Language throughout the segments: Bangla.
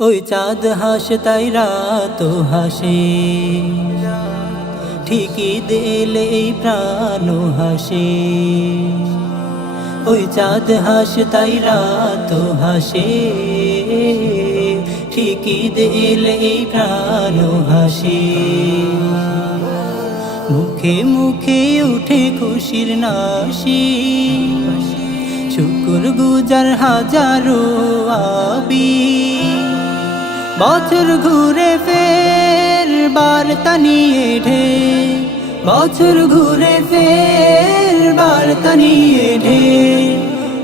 ওই চাঁদ হাস তাই রাত হাসে। ঠিকই দিলে এই প্রাণ হাসে। ওই চাঁদ হাস তাই রাত হাসে। ঠিকই দিলে এই প্রাণ হাসে। মুখে মুখে উঠে খুশির নাসি শুকুর গুজার হাজারো আবি বছর ঘুরে ফের বার্তা নিয়ে ঢে। বছর ঘুরে ফের বার্তা নিয়ে ঢে।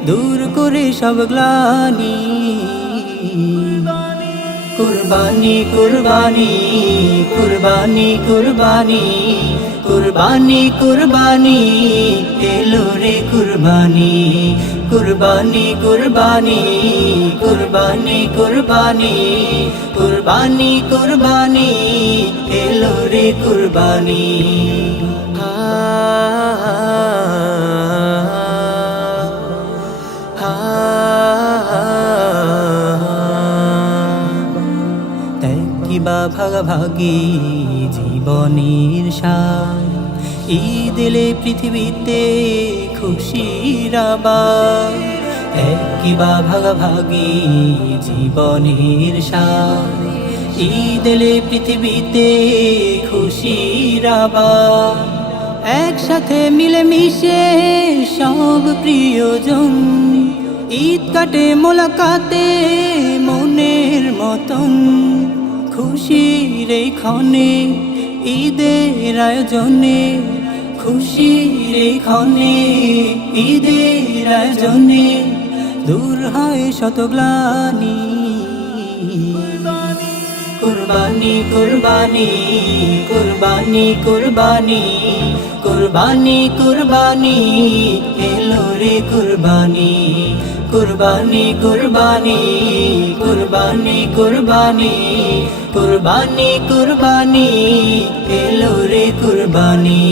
দূর করে সব গ্লানি। কুরবানি কুরবানি কুরবানি কুরবানি কুরবানি কুরবানি এলো রে কুরবানি কুরবানি কুরবানি কুরবানি কুরবানি কুরবানি কুরবানি এলো রে কুরবানি কিবা ভাগাভাগি জীবনের সার। ঈদ এলে পৃথিবীতে খুশির আবার। কিবা ভাগাভাগি জীবনের সার। ঈদ এলে পৃথিবীতে খুশির আবার। একসাথে মিলেমিশে সব প্রিয়জন। ঈদ কাটে মোলাকাতে মনের মতন। খুশির এই ক্ষণে ঈদের আয়োজনে, খুশির এই ক্ষণে ঈদের আয়োজনে দূর হয় শত গ্লানি কুরবানি কুরবানি কুরবানি কুরবানি কুরবানি কুরবানি, এলো রে কুরবানি। কুরবানি কুরবানি কুরবানি কুরবানি। কুরবানি কুরবানি, এলো রে কুরবানি।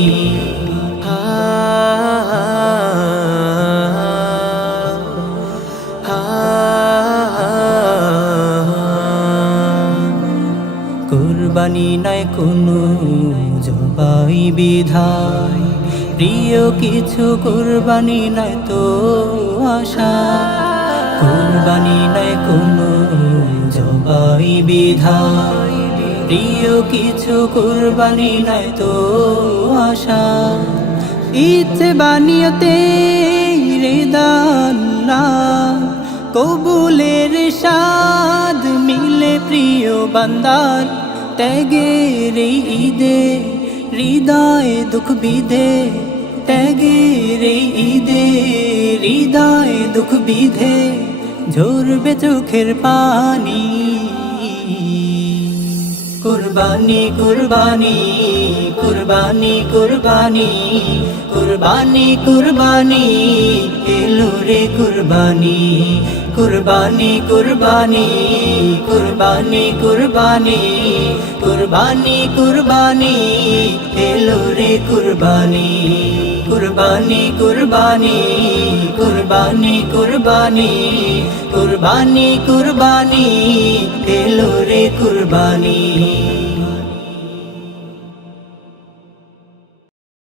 কুরবানি নয় কোনো জবাই বিধায় প্রিয় কিছু কুরবানি নয় তো আশা। কুরবানি নয় কোনো জবাই বিধায় প্রিয় কিছু কুরবানি নাই তো আশা। ইচ্ছে বানিয়তে রেদাল্লা কবুলের স্বাদ মিলে প্রিয় বান্দার ত্যাগের ঈদে, হৃদয় দুঃখ বিধে, ত্যাগের ঈদে, হৃদয় দুঃখ বিধে, ঝরবে চোখের পানি। কুরবানি কুরবানি কুরবানি কুরবানি কুরবানি কুরবানি এলো রে কুরবানি কুরবানি কুরবানি কুরবানি কুরবানি কুরবানি কুরবানি এলো রে কুরবানি কুরবানি কুরবানি কুরবানি কুরবানি কুরবানি কুরবানি এলো রে কুরবানি।